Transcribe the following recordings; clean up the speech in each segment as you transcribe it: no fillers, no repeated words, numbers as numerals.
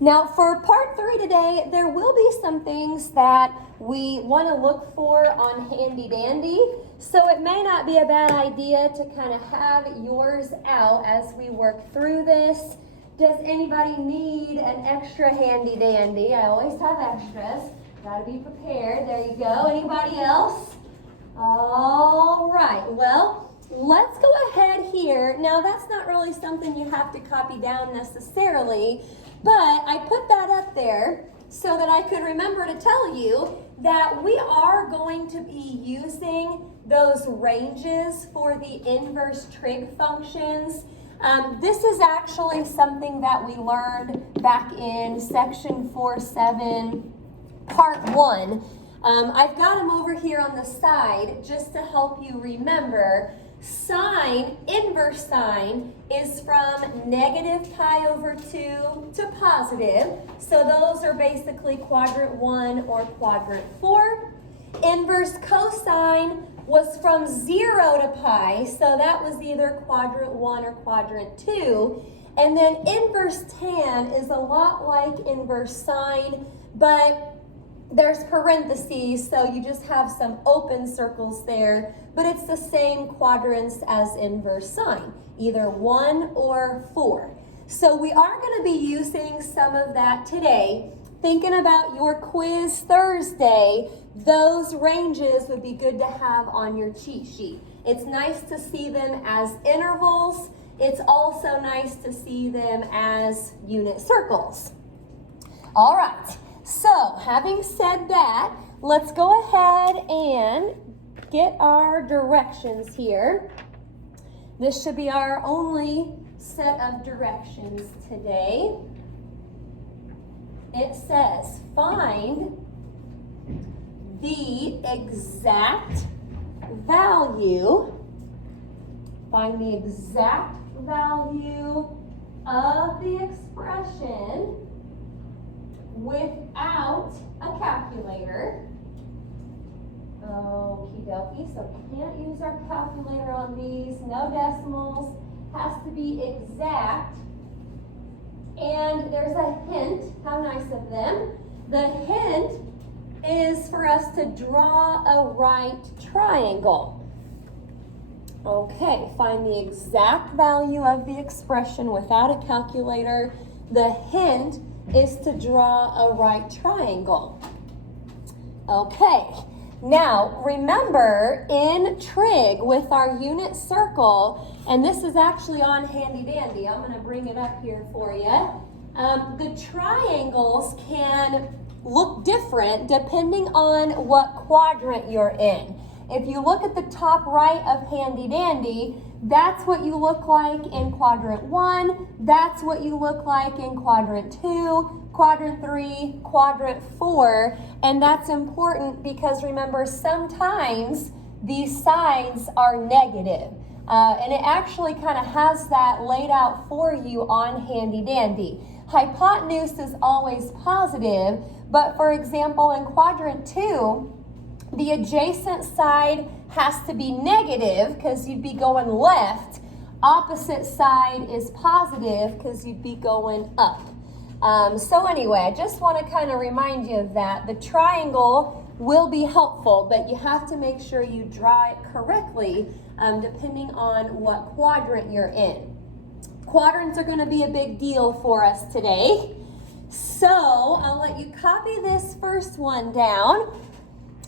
Now for part 3 today, there will be some things that we want to look for on Handy Dandy. So it may not be a bad idea to kind of have yours out as we work through this. Does anybody need an extra Handy Dandy? I always have extras. Got to be prepared. There you go. Anybody else? All right. Well, let's go ahead here. Now, that's not really something you have to copy down necessarily, but I put that up there so that I could remember to tell you that we are going to be using those ranges for the inverse trig functions. This is actually something that we learned back in section 4.7, part 1. I've got them over here on the side just to help you remember. Sine, inverse sine, is from negative pi over 2 to positive. So those are basically quadrant 1 or quadrant 4. Inverse cosine was from 0 to pi, so that was either quadrant 1 or quadrant 2. And then inverse tan is a lot like inverse sine, but there's parentheses, so you just have some open circles there, but it's the same quadrants as inverse sine, either 1 or 4. So we are going to be using some of that today. Thinking about your quiz Thursday, those ranges would be good to have on your cheat sheet. It's nice to see them as intervals. It's also nice to see them as unit circles. All right. So, having said that, let's go ahead and get our directions here. This should be our only set of directions today. It says, find the exact value, of the expression without a calculator. Okie dokie, so can't use our calculator on these, no decimals, has to be exact. And there's a hint, how nice of them. The hint is for us to draw a right triangle. Okay, find the exact value of the expression without a calculator. The hint is to draw a right triangle. Okay, now remember in trig with our unit circle, and this is actually on Handy Dandy, I'm going to bring it up here for you. The triangles can look different depending on what quadrant you're in. If you look at the top right of Handy Dandy, that's what you look like in quadrant 1, that's what you look like in quadrant 2, quadrant 3, quadrant 4, and that's important because remember sometimes these sides are negative. And it actually kind of has that laid out for you on Handy Dandy. Hypotenuse is always positive, but for example in quadrant 2, the adjacent side has to be negative because you'd be going left. Opposite side is positive because you'd be going up. So anyway, I just want to kind of remind you of that. The triangle will be helpful, but you have to make sure you draw it correctly depending on what quadrant you're in. Quadrants are going to be a big deal for us today. So I'll let you copy this first one down.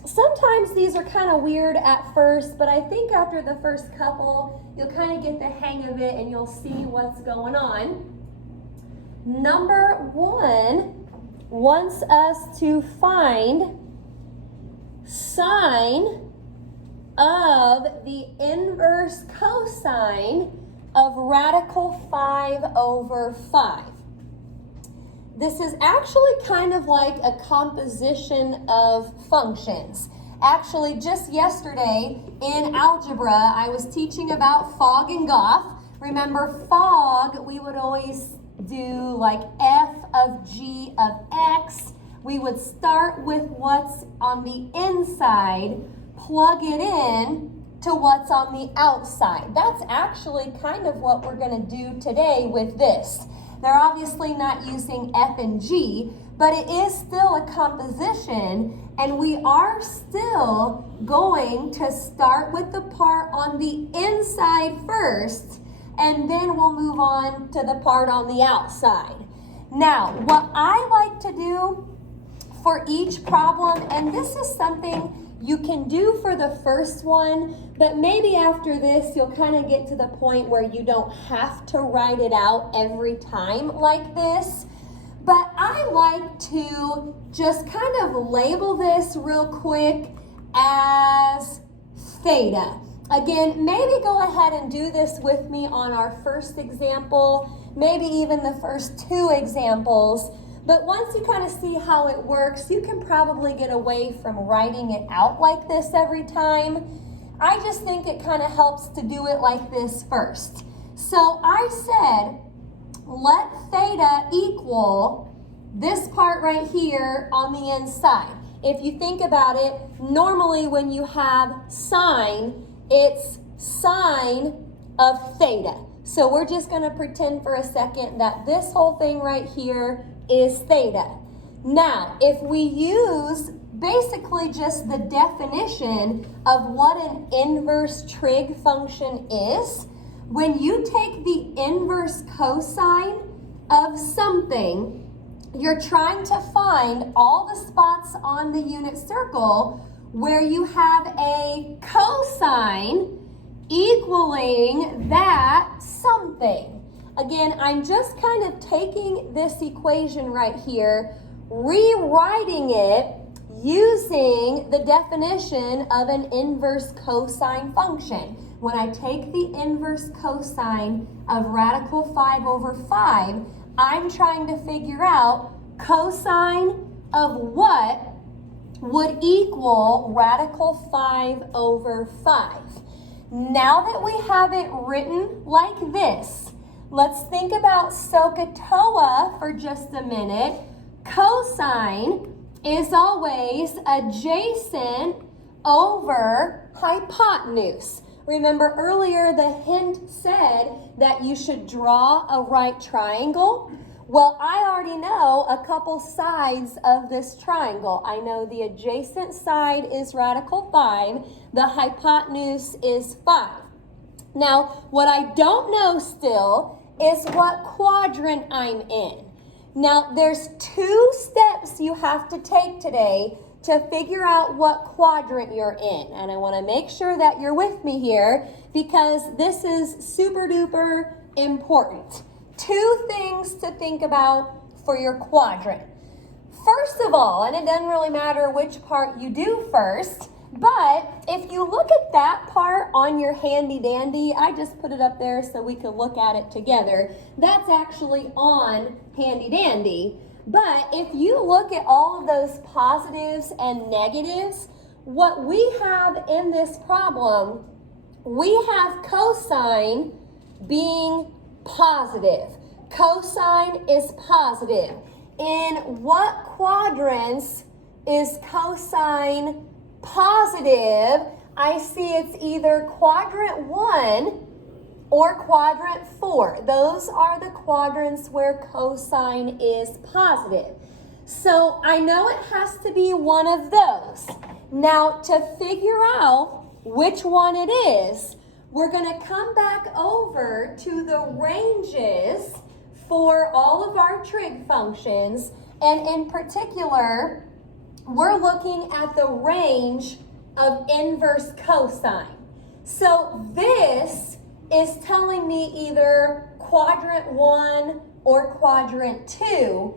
Sometimes these are kind of weird at first, but I think after the first couple, you'll kind of get the hang of it and you'll see what's going on. Number 1 wants us to find sine of the inverse cosine of radical 5 over 5. This is actually kind of like a composition of functions. Actually, just yesterday in algebra, I was teaching about fog and goth. Remember, fog, we would always do like f of g of x. We would start with what's on the inside, plug it in to what's on the outside. That's actually kind of what we're going to do today with this. They're obviously not using F and G, but it is still a composition, and we are still going to start with the part on the inside first, and then we'll move on to the part on the outside. Now, what I like to do for each problem, and this is something you can do for the first one, but maybe after this you'll kind of get to the point where you don't have to write it out every time like this. But I like to just kind of label this real quick as theta. Again, maybe go ahead and do this with me on our first example, maybe even the first two examples. But once you kind of see how it works, you can probably get away from writing it out like this every time. I just think it kind of helps to do it like this first. So I said, let theta equal this part right here on the inside. If you think about it, normally when you have sine, it's sine of theta. So we're just going to pretend for a second that this whole thing right here is theta. Now, if we use basically just the definition of what an inverse trig function is, when you take the inverse cosine of something, you're trying to find all the spots on the unit circle where you have a cosine equaling that something. Again, I'm just kind of taking this equation right here, rewriting it using the definition of an inverse cosine function. When I take the inverse cosine of radical 5 over 5, I'm trying to figure out cosine of what would equal radical 5 over 5. Now that we have it written like this, let's think about Sohcahtoa for just a minute. Cosine is always adjacent over hypotenuse. Remember earlier the hint said that you should draw a right triangle? Well, I already know a couple sides of this triangle. I know the adjacent side is radical 5, the hypotenuse is 5. Now, what I don't know still is what quadrant I'm in. Now, there's 2 steps you have to take today to figure out what quadrant you're in. And I want to make sure that you're with me here because this is super duper important. 2 things to think about for your quadrant. First of all, and it doesn't really matter which part you do first, but if you look at that part on your handy dandy, I just put it up there so we could look at it together. That's actually on handy dandy. But if you look at all of those positives and negatives, what we have in this problem, we have cosine being positive. Cosine is positive. In what quadrants is cosine positive? I see it's either quadrant 1 or quadrant 4. Those are the quadrants where cosine is positive. So I know it has to be one of those. Now to figure out which one it is, we're going to come back over to the ranges for all of our trig functions, and in particular, we're looking at the range of inverse cosine. So this is telling me either quadrant 1 or quadrant 2.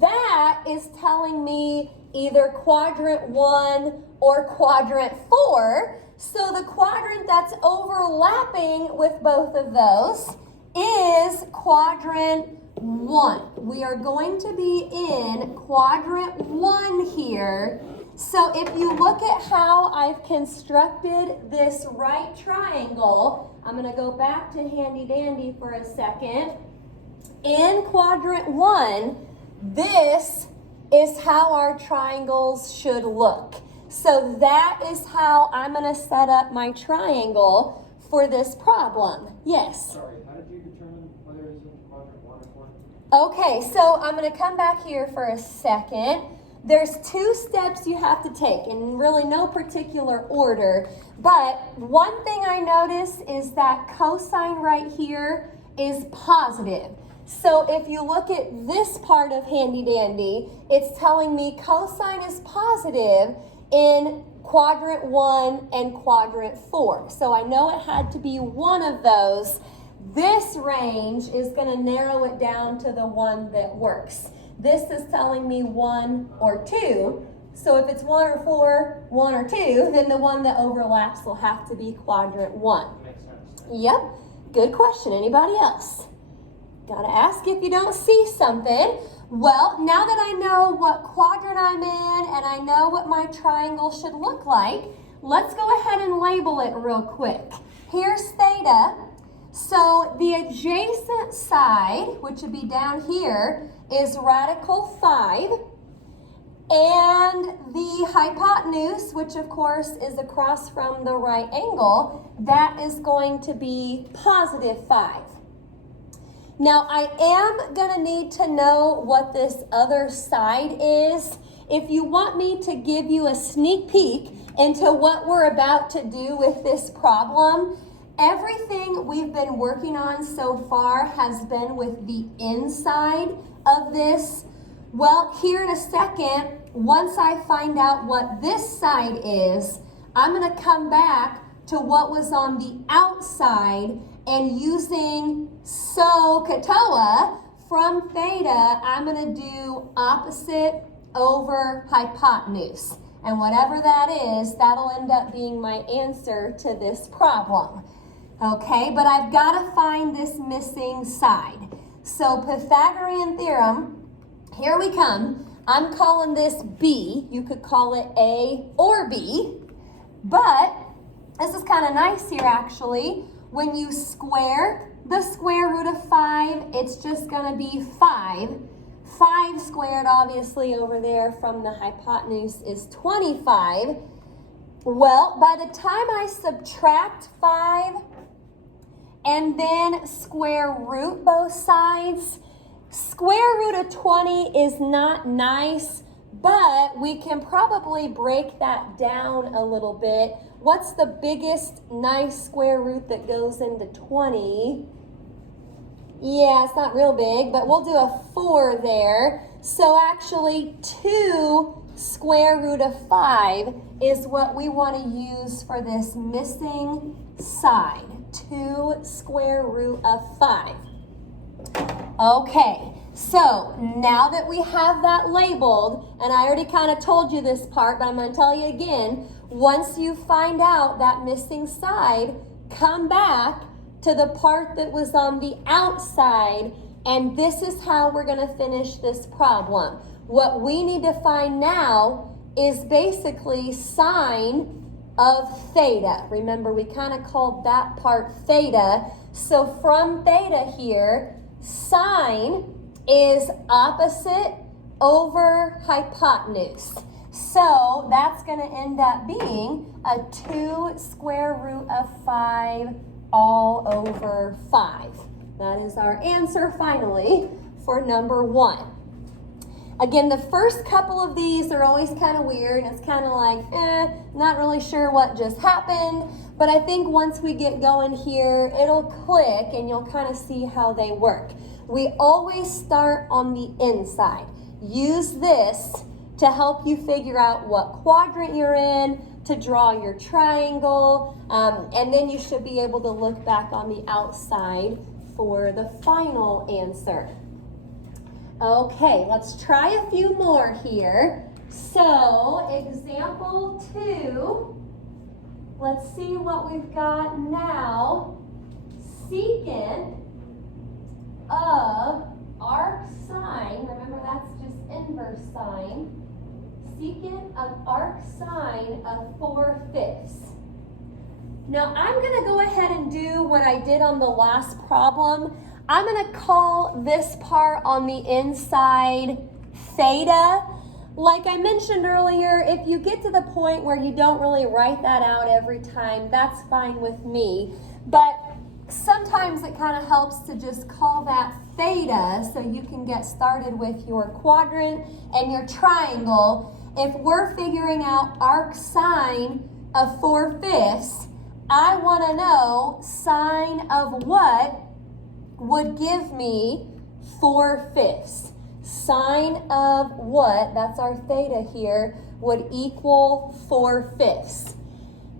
That is telling me either quadrant 1 or quadrant 4. So the quadrant that's overlapping with both of those is quadrant 1. We are going to be in quadrant 1 here. So if you look at how I've constructed this right triangle, I'm going to go back to handy dandy for a second. In quadrant 1, this is how our triangles should look. So that is how I'm going to set up my triangle for this problem. Yes? Sorry, how did you determine whether it's in quadrant 1 or 4? Okay, so I'm going to come back here for a second. There's two steps you have to take in really no particular order, but one thing I notice is that cosine right here is positive. So if you look at this part of handy dandy, it's telling me cosine is positive in quadrant 1 and quadrant 4. So I know it had to be one of those. This range is going to narrow it down to the one that works. This is telling me 1 or 2. So if it's 1 or 4, 1 or 2, then the one that overlaps will have to be quadrant 1. Makes sense. Yep. Good question. Anybody else? Gotta ask if you don't see something. Well, now that I know what quadrant I'm in and I know what my triangle should look like, let's go ahead and label it real quick. Here's theta. So the adjacent side, which would be down here, is radical 5. And the hypotenuse, which of course is across from the right angle, that is going to be positive 5. Now I am going to need to know what this other side is. If you want me to give you a sneak peek into what we're about to do with this problem, everything we've been working on so far has been with the inside of this. Well, here in a second, once I find out what this side is, I'm going to come back to what was on the outside, and using Sohcahtoa from theta, I'm going to do opposite over hypotenuse. And whatever that is, that'll end up being my answer to this problem. Okay, but I've got to find this missing side. So Pythagorean Theorem, here we come. I'm calling this B. You could call it A or B. But this is kind of nice here actually. When you square the square root of 5, it's just going to be 5. 5 squared obviously over there from the hypotenuse is 25. Well, by the time I subtract 5 and then square root both sides, square root of 20 is not nice, but we can probably break that down a little bit. What's the biggest nice square root that goes into 20? Yeah, it's not real big, but we'll do a 4 there. So actually 2 square root of 5 is what we want to use for this missing side. 2 square root of 5. Okay, so now that we have that labeled, and I already kind of told you this part, but I'm going to tell you again, once you find out that missing side, come back to the part that was on the outside, and this is how we're going to finish this problem. What we need to find now is basically sine of theta. Remember, we kind of called that part theta. So from theta here, sine is opposite over hypotenuse. So that's going to end up being a 2 square root of 5 all over 5. That is our answer finally for number 1. Again, the first couple of these are always kind of weird. It's kind of like, not really sure what just happened. But I think once we get going here, it'll click and you'll kind of see how they work. We always start on the inside. Use this to help you figure out what quadrant you're in, to draw your triangle, and then you should be able to look back on the outside for the final answer. Okay, let's try a few more here. So, example 2, let's see what we've got now. Secant of arc sine, remember that's just inverse sine, secant of arc sine of 4/5. Now I'm going to go ahead and do what I did on the last problem. I'm going to call this part on the inside theta. Like I mentioned earlier, if you get to the point where you don't really write that out every time, that's fine with me. But sometimes it kind of helps to just call that theta so you can get started with your quadrant and your triangle. If we're figuring out arc sine of 4/5, I want to know sine of what would give me 4/5. Sine of what, that's our theta here, would equal 4/5.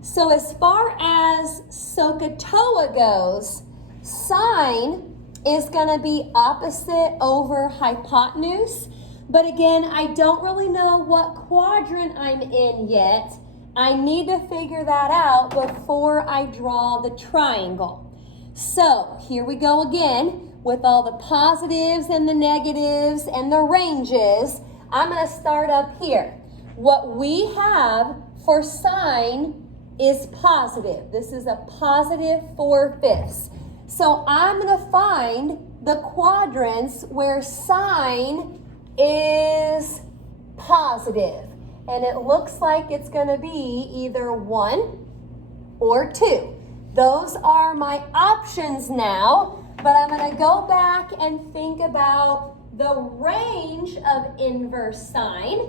So as far as Sohcahtoa goes, sine is going to be opposite over hypotenuse. But again, I don't really know what quadrant I'm in yet. I need to figure that out before I draw the triangle. So here we go again with all the positives and the negatives and the ranges. I'm going to start up here. What we have for sine is positive. This is a positive 4/5. So I'm going to find the quadrants where sine is positive. And it looks like it's going to be either 1 or 2. Those are my options now, but I'm going to go back and think about the range of inverse sine.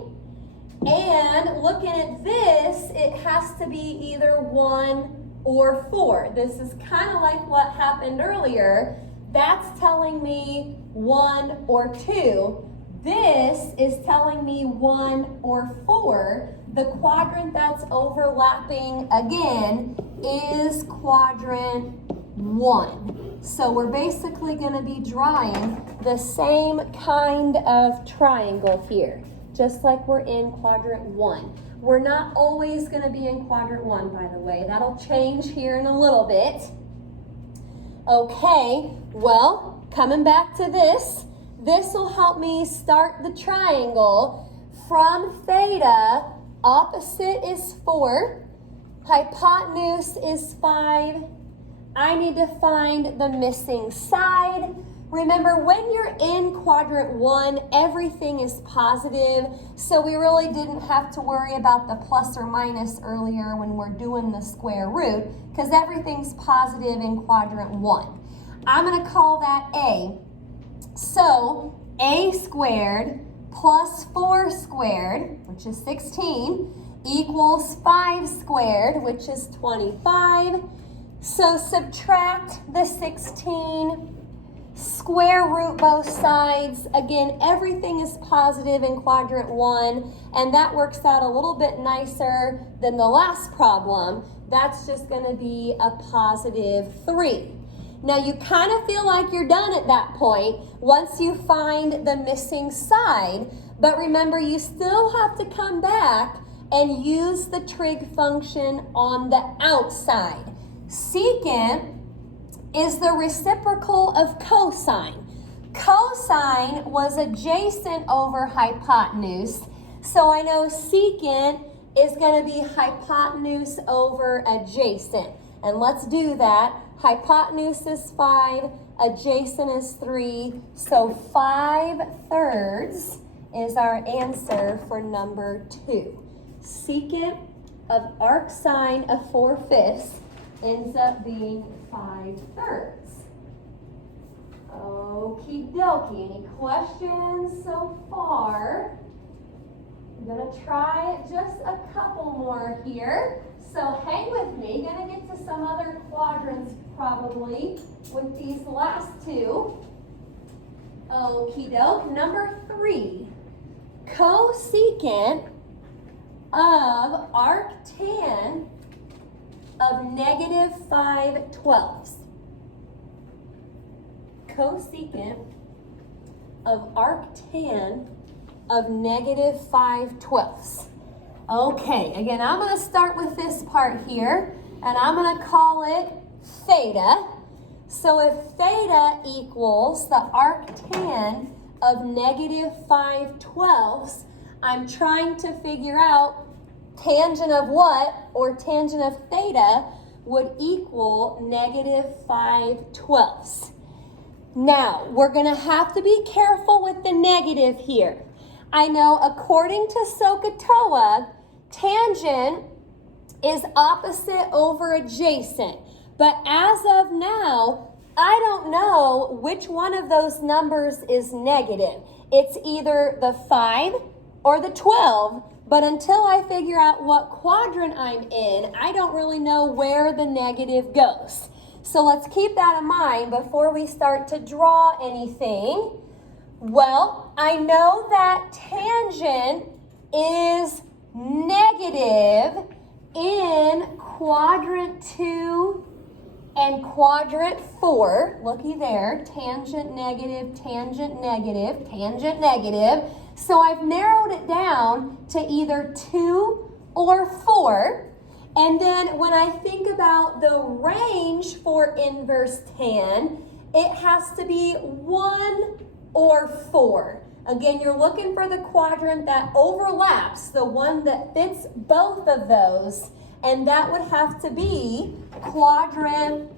And looking at this, it has to be either 1 or 4. This is kind of like what happened earlier. That's telling me 1 or 2. This is telling me 1 or 4. The quadrant that's overlapping again is quadrant 1. So we're basically going to be drawing the same kind of triangle here, just like we're in quadrant 1. We're not always going to be in quadrant 1, by the way. That'll change here in a little bit. Okay, well, coming back to this, this will help me start the triangle. From theta, opposite is 4, hypotenuse is 5. I need to find the missing side. Remember, when you're in quadrant 1, everything is positive, so we really didn't have to worry about the plus or minus earlier when we're doing the square root, because everything's positive in quadrant 1. I'm going to call that A. So, A squared plus 4 squared, which is 16, equals 5 squared, which is 25. So subtract the 16, square root both sides. Again, everything is positive in quadrant 1, and that works out a little bit nicer than the last problem. That's just going to be a positive 3. Now you kind of feel like you're done at that point once you find the missing side, but remember, you still have to come back and use the trig function on the outside. Secant is the reciprocal of cosine. Cosine was adjacent over hypotenuse, so I know secant is going to be hypotenuse over adjacent. And let's do that. Hypotenuse is 5, adjacent is 3, so 5/3 is our answer for number 2. Secant of arc sine of 4/5 ends up being 5/3. Okie dokie. Any questions so far? I'm going to try just a couple more here. So hang with me. Going to get to some other quadrants probably with these last two. Okie doke. Number 3. Cosecant of arctan of negative 5/12. Cosecant of arctan of negative 5/12. Okay, again, I'm going to start with this part here, and I'm going to call it theta. So if theta equals the arctan of negative 5/12, I'm trying to figure out tangent of what, or tangent of theta, would equal negative 5/12. Now, we're going to have to be careful with the negative here. I know according to Sohcahtoa, tangent is opposite over adjacent. But as of now, I don't know which one of those numbers is negative. It's either the 5 or the 12, but until I figure out what quadrant I'm in, I don't really know where the negative goes. So let's keep that in mind before we start to draw anything. Well, I know that tangent is negative in quadrant 2 and quadrant 4. Looky there, tangent negative, tangent negative, tangent negative. So I've narrowed it down to either 2 or 4. And then when I think about the range for inverse tan, it has to be 1 or 4. Again, you're looking for the quadrant that overlaps, the one that fits both of those, and that would have to be quadrant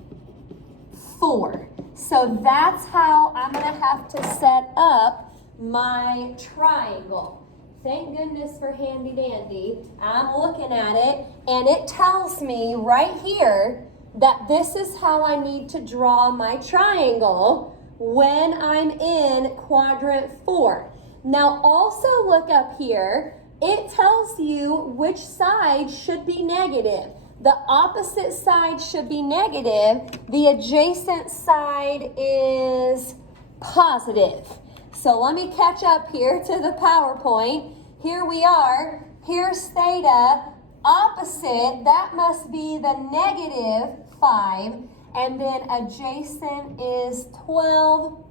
4. So that's how I'm going to have to set up my triangle. Thank goodness for handy dandy. I'm looking at it, and it tells me right here that this is how I need to draw my triangle when I'm in quadrant 4. Now also look up here. It tells you which side should be negative. The opposite side should be negative. The adjacent side is positive. So let me catch up here to the PowerPoint. Here we are. Here's theta. Opposite, that must be the negative 5. And then adjacent is 12.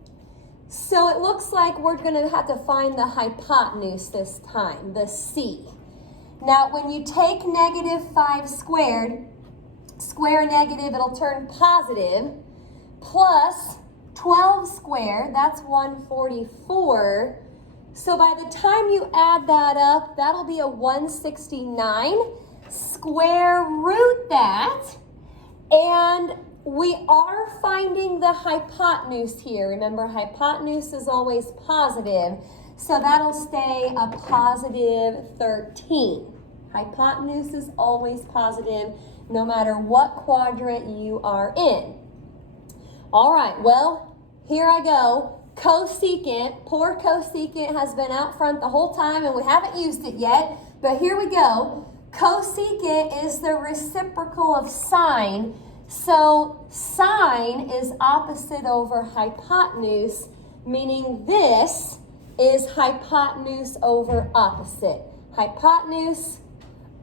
So it looks like we're going to have to find the hypotenuse this time, the C. Now, when you take negative 5 squared, square negative, it'll turn positive, plus 12 squared, that's 144. So by the time you add that up, that'll be a 169. Square root that, and we are finding the hypotenuse here. Remember, hypotenuse is always positive, so that'll stay a positive 13. Hypotenuse is always positive, no matter what quadrant you are in. All right, well, here I go. Cosecant, poor cosecant has been out front the whole time and we haven't used it yet, but here we go. Cosecant is the reciprocal of sine, so sine is opposite over hypotenuse, meaning this is hypotenuse over opposite. Hypotenuse,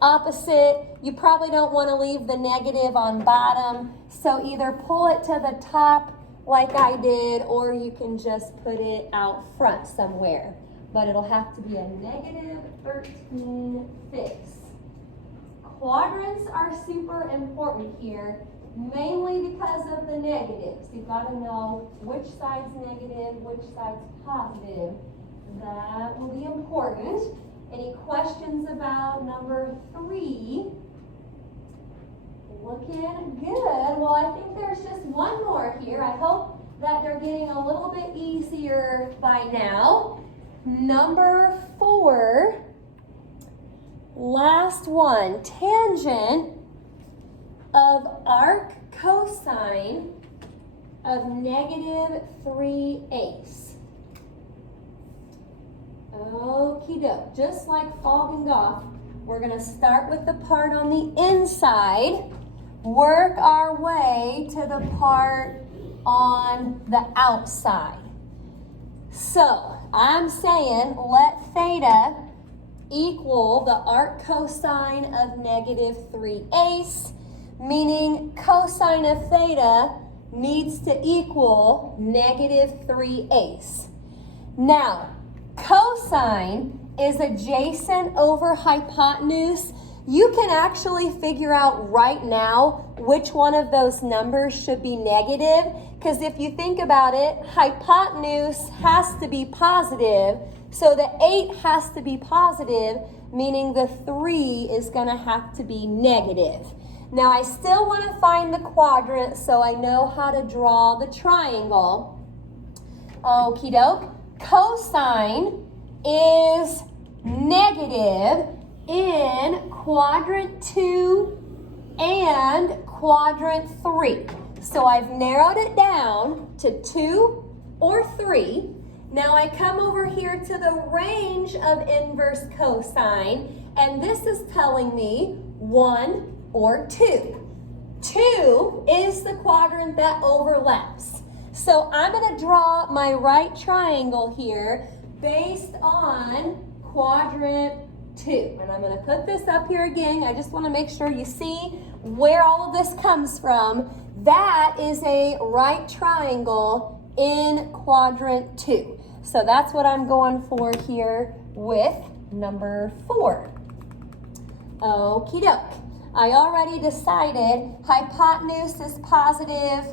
opposite. You probably don't want to leave the negative on bottom, so either pull it to the top like I did, or you can just put it out front somewhere. But it'll have to be a negative 13 fifths. Quadrants are super important here, mainly because of the negatives. You've got to know which side's negative, which side's positive. That will be important. Any questions about number 3? Looking good. Well, I think there's just one more here. I hope that they're getting a little bit easier by now. Number 4, last one, tangent of arc cosine of negative 3/8. Okie doke. Just like fog and golf, we're going to start with the part on the inside, work our way to the part on the outside. So I'm saying let theta equal the arc cosine of negative 3/8, meaning cosine of theta needs to equal negative 3/8. Now, cosine is adjacent over hypotenuse. You can actually figure out right now which one of those numbers should be negative, because if you think about it, hypotenuse has to be positive, so the 8 has to be positive, meaning the 3 is going to have to be negative. Now I still want to find the quadrant so I know how to draw the triangle. Okie doke. Cosine is negative in quadrant 2 and quadrant 3. So I've narrowed it down to 2 or 3. Now I come over here to the range of inverse cosine, and this is telling me 1 or 2. 2 is the quadrant that overlaps. So I'm going to draw my right triangle here based on quadrant 2. And I'm going to put this up here again. I just want to make sure you see where all of this comes from. That is a right triangle in quadrant 2. So that's what I'm going for here with number 4. Okie doke. I already decided hypotenuse is positive.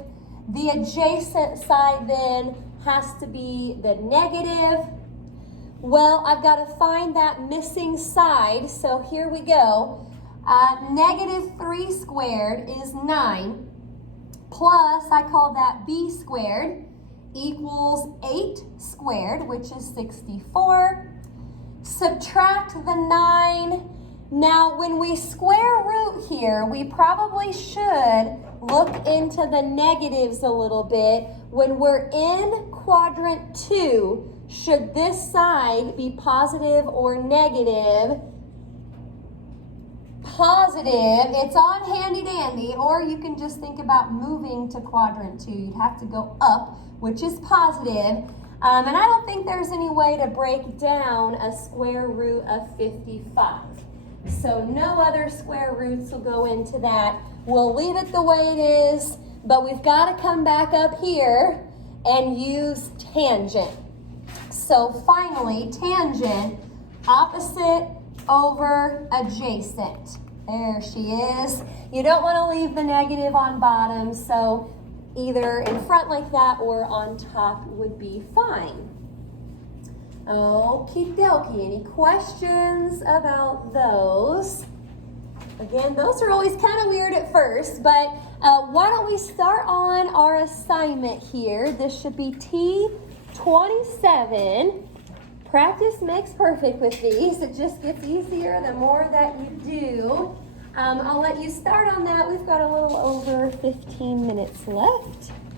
The adjacent side then has to be the negative. Well, I've got to find that missing side, so here we go. Negative 3 squared is 9, plus I call that b squared, equals 8 squared, which is 64. Subtract the 9. Now, when we square root here, we probably should look into the negatives a little bit. When we're in quadrant 2, should this side be positive or negative? Positive. It's on handy dandy, or you can just think about moving to quadrant 2. You'd have to go up, which is positive. And I don't think there's any way to break down a square root of 55. So no other square roots will go into that. We'll leave it the way it is, but we've got to come back up here and use tangent. So finally, tangent, opposite over adjacent. There she is. You don't want to leave the negative on bottom, so either in front like that or on top would be fine. Okie dokie. Any questions about those? Again, those are always kind of weird at first, but why don't we start on our assignment here? This should be T27. Practice makes perfect with these. It just gets easier the more that you do. I'll let you start on that. We've got a little over 15 minutes left.